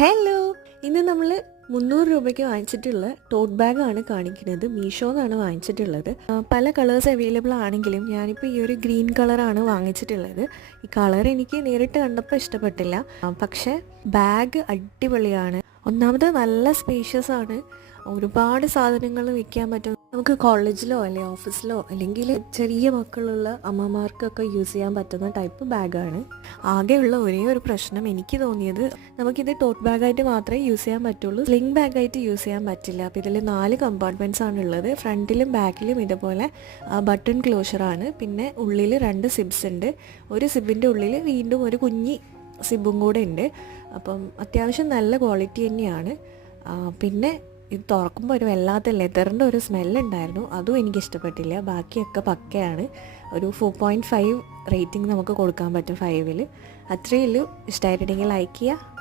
Hello, ഇന്ന് നമ്മൾ 300 രൂപയ്ക്ക് വാങ്ങിച്ചിട്ടുള്ള ടോട്ട് ബാഗാണ് കാണിക്കുന്നത്. മീഷോന്നാണ് വാങ്ങിച്ചിട്ടുള്ളത്. പല കളേഴ്സ് അവൈലബിൾ ആണെങ്കിലും ഞാനിപ്പോൾ ഈ ഒരു ഗ്രീൻ കളറാണ് വാങ്ങിച്ചിട്ടുള്ളത്. ഈ കളർ എനിക്ക് നേരിട്ട് കണ്ടപ്പോൾ ഇഷ്ടപ്പെട്ടില്ല, പക്ഷേ ബാഗ് അടിപൊളിയാണ്. ഒന്നാമത് നല്ല സ്പേഷ്യസ് ആണ്, ഒരുപാട് സാധനങ്ങൾ വെക്കാൻ പറ്റും. നമുക്ക് കോളേജിലോ അല്ലെങ്കിൽ ഓഫീസിലോ അല്ലെങ്കിൽ ചെറിയ മക്കളുള്ള അമ്മമാർക്കൊക്കെ യൂസ് ചെയ്യാൻ പറ്റുന്ന ടൈപ്പ് ബാഗാണ്. ആകെയുള്ള ഒരേ ഒരു പ്രശ്നം എനിക്ക് തോന്നിയത്, നമുക്കിത് ടോട്ട് ബാഗായിട്ട് മാത്രമേ യൂസ് ചെയ്യാൻ പറ്റുള്ളൂ, സ്ലിംഗ് ബാഗായിട്ട് യൂസ് ചെയ്യാൻ പറ്റില്ല. അപ്പോൾ ഇതിൽ 4 കമ്പാർട്ട്മെൻറ്റ്സ് ആണുള്ളത്. ഫ്രണ്ടിലും ബാക്കിലും ഇതുപോലെ ബട്ടൺ ക്ലോഷറാണ്. പിന്നെ ഉള്ളിൽ 2 സിബ്സ് ഉണ്ട്. ഒരു സിബിൻ്റെ ഉള്ളിൽ വീണ്ടും ഒരു കുഞ്ഞി സിബും കൂടെ ഉണ്ട്. അപ്പം അത്യാവശ്യം നല്ല ക്വാളിറ്റി തന്നെയാണ്. പിന്നെ ഇത് തുറക്കുമ്പോൾ ഒരു വല്ലാത്ത ലെതറിൻ്റെ ഒരു സ്മെല്ലുണ്ടായിരുന്നു, അതും എനിക്കിഷ്ടപ്പെട്ടില്ല. ബാക്കിയൊക്കെ പക്കയാണ്. ഒരു 4.5 റേറ്റിംഗ് നമുക്ക് കൊടുക്കാൻ പറ്റും 5-ൽ. അത്രയേ ഉള്ളൂ. ഇഷ്ടമായിട്ടുണ്ടെങ്കിൽ ലൈക്ക് ചെയ്യുക.